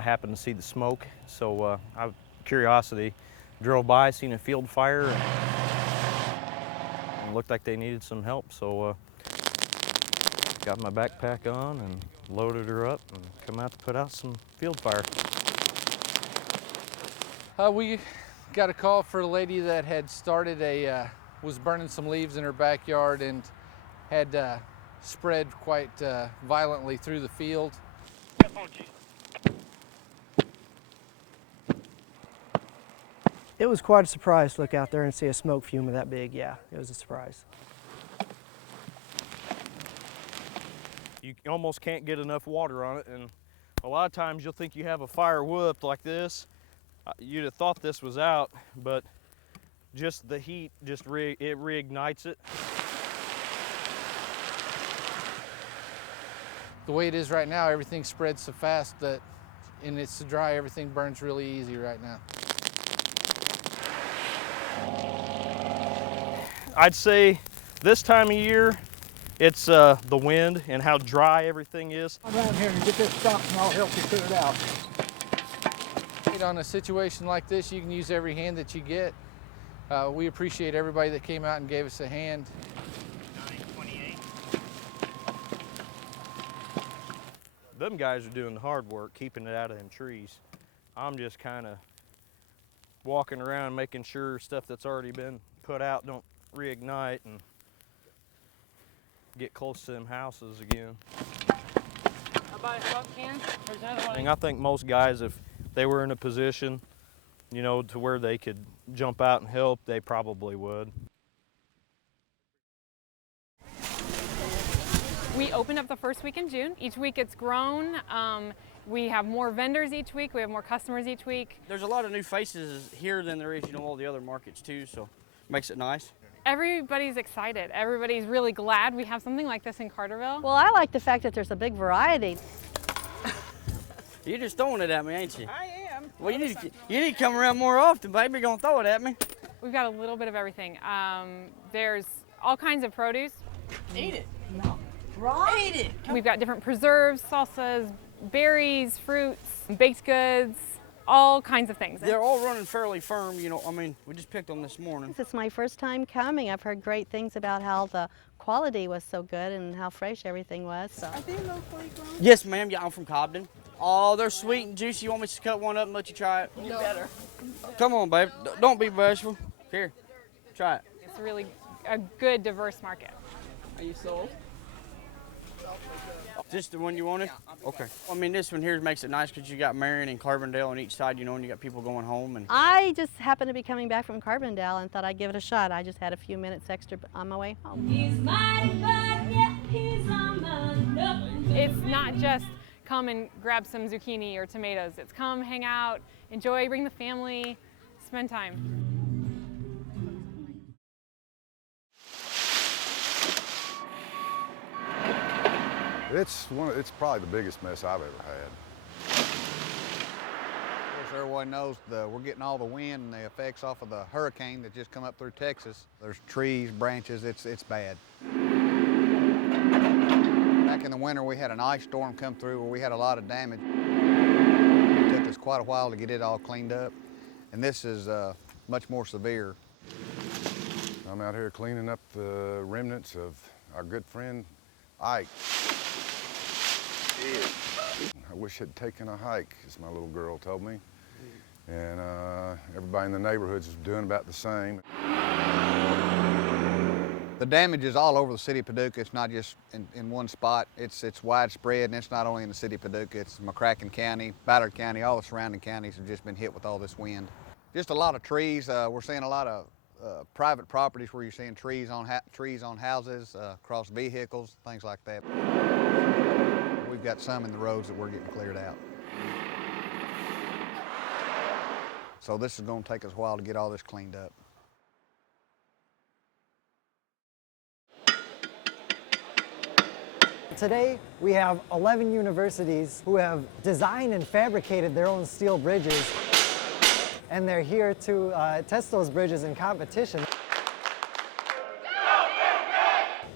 of happened to see the smoke, so out of curiosity, drove by, seen a field fire, and it looked like they needed some help, so got my backpack on and loaded her up and come out to put out some field fire. We got a call for a lady that had started was burning some leaves in her backyard and had spread quite violently through the field. It was quite a surprise to look out there and see a smoke fume that big. Yeah, it was a surprise. You almost can't get enough water on it, and a lot of times you'll think you have a fire whooped like this. You'd have thought this was out, but just the heat just it reignites it. The way it is right now, everything spreads so fast that, and it's so dry, everything burns really easy right now. I'd say this time of year, it's the wind and how dry everything is. Come around here and get this stopped and I'll help you clear it out. On a situation like this, you can use every hand that you get. We appreciate everybody that came out and gave us a hand. 928. Them guys are doing the hard work, keeping it out of them trees. I'm just kind of walking around making sure stuff that's already been put out don't reignite and get close to them houses again. About cans? There's another one. I think most guys, if they were in a position, you know, to where they could jump out and help, they probably would. We opened up the first week in June. Each week it's grown. We have more vendors each week. We have more customers each week. There's a lot of new faces here than there is, you know, all the other markets too, so makes it nice. Everybody's excited. Everybody's really glad we have something like this in Carterville. Well, I like the fact that there's a big variety. You're just throwing it at me, ain't you? I am. Well, you need to come around more often, baby. You're gonna throw it at me. We've got a little bit of everything. There's all kinds of produce. Eat it. No. Right? Eat it. We've got different preserves, salsas, berries, fruits, baked goods, all kinds of things. They're all running fairly firm, you know. I mean, we just picked them this morning. It's my first time coming. I've heard great things about how the quality was so good and how fresh everything was. So. Are they locally grown? Yes, ma'am. Yeah, I'm from Cobden. Oh, they're sweet and juicy. You want me to cut one up and let you try it? You better. Come on, babe. Don't be bashful. Here, try it. It's really a good, diverse market. Are you sold? Just the one you wanted? Okay. I mean, this one here makes it nice because you got Marion and Carbondale on each side, you know, and you got people going home. And I just happened to be coming back from Carbondale and thought I'd give it a shot. I just had a few minutes extra on my way home. He's mighty bad, yeah, he's on the up. It's not just come and grab some zucchini or tomatoes. It's come, hang out, enjoy, bring the family, spend time. It's probably the biggest mess I've ever had. Of course, everyone knows we're getting all the wind and the effects off of the hurricane that just come up through Texas. There's trees, branches, it's bad. Back in the winter, we had an ice storm come through where we had a lot of damage. It took us quite a while to get it all cleaned up, and this is much more severe. I'm out here cleaning up the remnants of our good friend, Ike. I wish I'd taken a hike, as my little girl told me. And everybody in the neighborhoods is doing about the same. The damage is all over the city of Paducah. It's not just in one spot. It's widespread, and it's not only in the city of Paducah. It's McCracken County, Ballard County, all the surrounding counties have just been hit with all this wind. Just a lot of trees. We're seeing a lot of private properties where you're seeing trees on houses, across vehicles, things like that. We've got some in the roads that we're getting cleared out. So this is going to take us a while to get all this cleaned up. Today, we have 11 universities who have designed and fabricated their own steel bridges, and they're here to test those bridges in competition.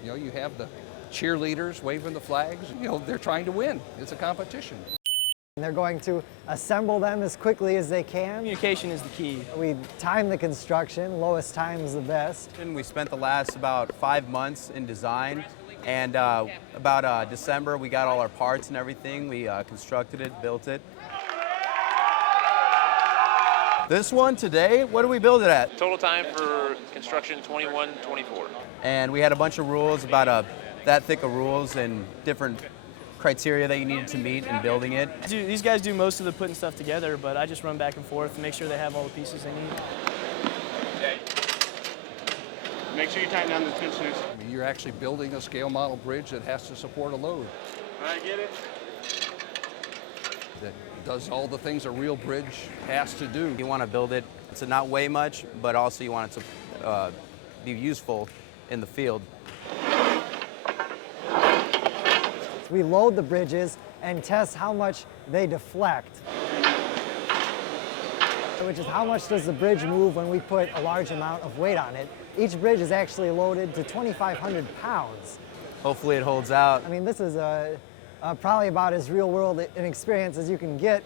You know, you have the cheerleaders waving the flags. You know, they're trying to win. It's a competition. They're going to assemble them as quickly as they can. Communication is the key. We time the construction, lowest time is the best. We spent the last about 5 months in design, and about December we got all our parts and everything. We constructed it, built it. This one today, what do we build it at? Total time for construction 21:24. And we had a bunch of rules, about that thick of rules and different criteria that you needed to meet in building it. These guys do most of the putting stuff together, but I just run back and forth to make sure they have all the pieces they need. Make sure you tighten down the tensioners. I mean, you're actually building a scale model bridge that has to support a load. I get it. That does all the things a real bridge has to do. You want to build it to not weigh much, but also you want it to be useful in the field. We load the bridges and test how much they deflect, which is how much does the bridge move when we put a large amount of weight on it. Each bridge is actually loaded to 2,500 pounds. Hopefully it holds out. I mean, this is probably about as real world an experience as you can get.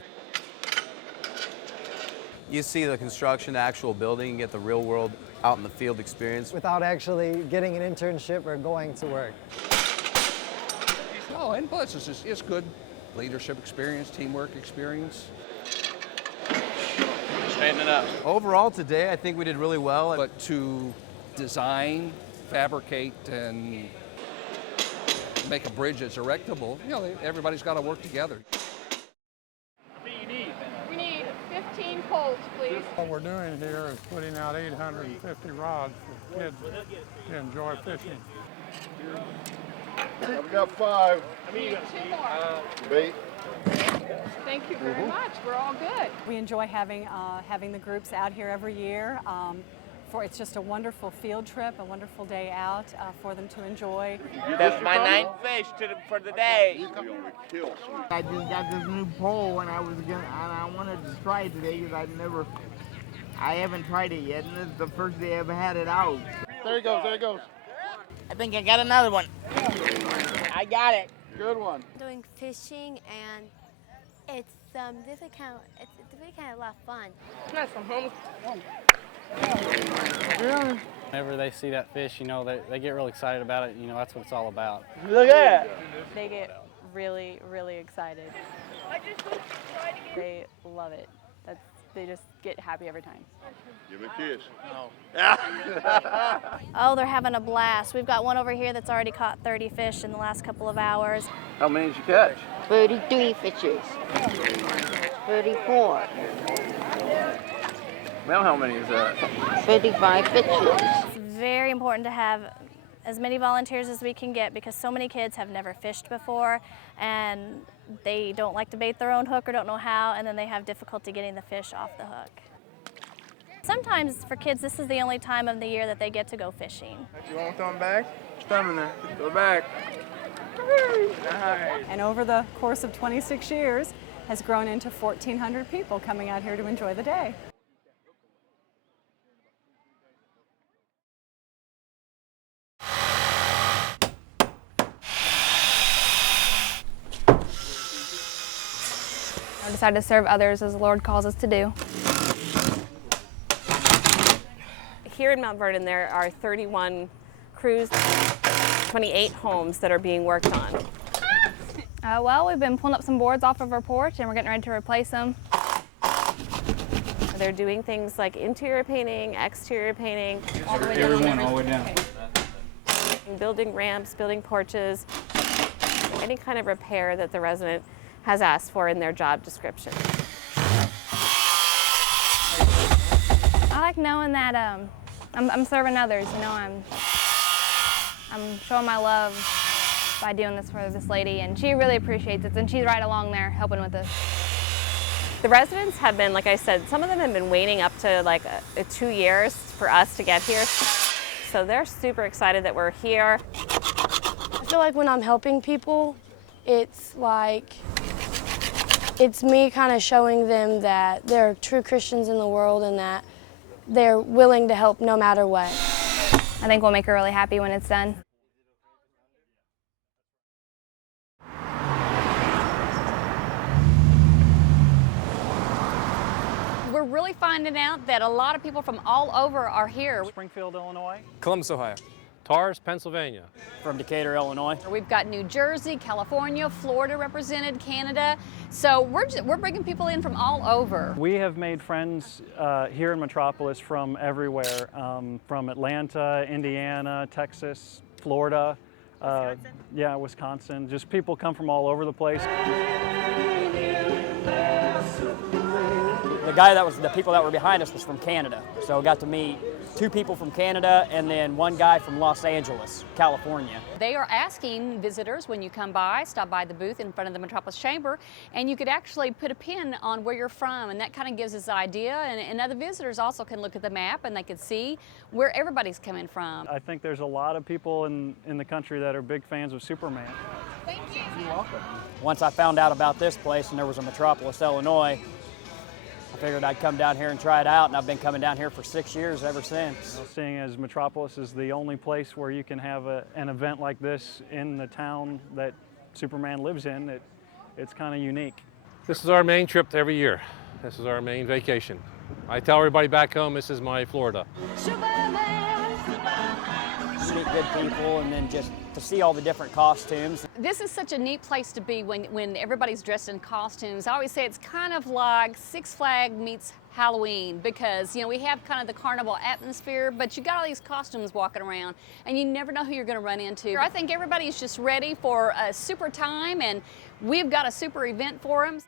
You see the construction, the actual building, and get the real world out in the field experience. Without actually getting an internship or going to work. Oh, and plus it's good leadership experience, teamwork experience. Standing up. Overall today, I think we did really well. But to design, fabricate, and make a bridge that's erectable, you know, everybody's got to work together. We need 15 poles, please. What we're doing here is putting out 850 rods for kids to enjoy fishing. I've got 5. We need 2 more. Bait. Thank you very much. We're all good. We enjoy having the groups out here every year. It's just a wonderful field trip, a wonderful day out for them to enjoy. That's my 9th fish for the day. I just got this new pole and I wanted to try it today because I haven't tried it yet, and this is the first day I've had it out. There he goes, there he goes. I think I got another one. I got it. Good one. Doing fishing, and it's really kind of a lot of fun. Nice from home. Whenever they see that fish, you know, they get real excited about it. You know, that's what it's all about. Look at it. They get really, really excited. They love it. They just get happy every time. Give him a kiss. Oh, they're having a blast. We've got one over here that's already caught 30 fish in the last couple of hours. How many did you catch? 33 fishes. 34. Well, how many is that? 35 fishes. It's very important to have as many volunteers as we can get because so many kids have never fished before and they don't like to bait their own hook or don't know how, and then they have difficulty getting the fish off the hook. Sometimes for kids, this is the only time of the year that they get to go fishing. You want to throw them back? Throw them in there. Go back. Nice. And over the course of 26 years, has grown into 1,400 people coming out here to enjoy the day. I decided to serve others as the Lord calls us to do. Here in Mount Vernon, there are 31 crews, 28 homes that are being worked on. Well, we've been pulling up some boards off of our porch and we're getting ready to replace them. They're doing things like interior painting, exterior painting. All the way down. All the way down. Building ramps, building porches, any kind of repair that the resident has asked for in their job description. I like knowing that I'm serving others, you know, I'm showing my love by doing this for this lady, and she really appreciates it, and she's right along there helping with us. The residents have been, like I said, some of them have been waiting up to like 2 years for us to get here. So they're super excited that we're here. I feel like when I'm helping people, it's me kind of showing them that there are true Christians in the world and that they're willing to help no matter what. I think we'll make her really happy when it's done. we're really finding out that a lot of people from all over are here. Springfield, Illinois. Columbus, Ohio. Tars, Pennsylvania. From Decatur, Illinois. We've got New Jersey, California, Florida represented, Canada. So we're bringing people in from all over. We have made friends here in Metropolis from everywhere, from Atlanta, Indiana, Texas, Florida, yeah, Wisconsin. Just people come from all over the place. The people that were behind us was from Canada. So I got to meet 2 people from Canada and then 1 guy from Los Angeles, California. They are asking visitors when you come by, stop by the booth in front of the Metropolis Chamber, and you could actually put a pin on where you're from, and that kind of gives us an idea. And other visitors also can look at the map and they can see where everybody's coming from. I think there's a lot of people in the country that are big fans of Superman. Thank you. You're welcome. Once I found out about this place and there was a Metropolis, Illinois, I figured I'd come down here and try it out, and I've been coming down here for 6 years ever since. Well, seeing as Metropolis is the only place where you can have an event like this in the town that Superman lives in, it's kind of unique. This is our main trip every year. This is our main vacation. I tell everybody back home, this is my Florida. Meet good people and then just to see all the different costumes. This is such a neat place to be when everybody's dressed in costumes. I always say it's kind of like Six Flags meets Halloween because, you know, we have kind of the carnival atmosphere, but you got all these costumes walking around and you never know who you're going to run into. I think everybody's just ready for a super time, and we've got a super event for them.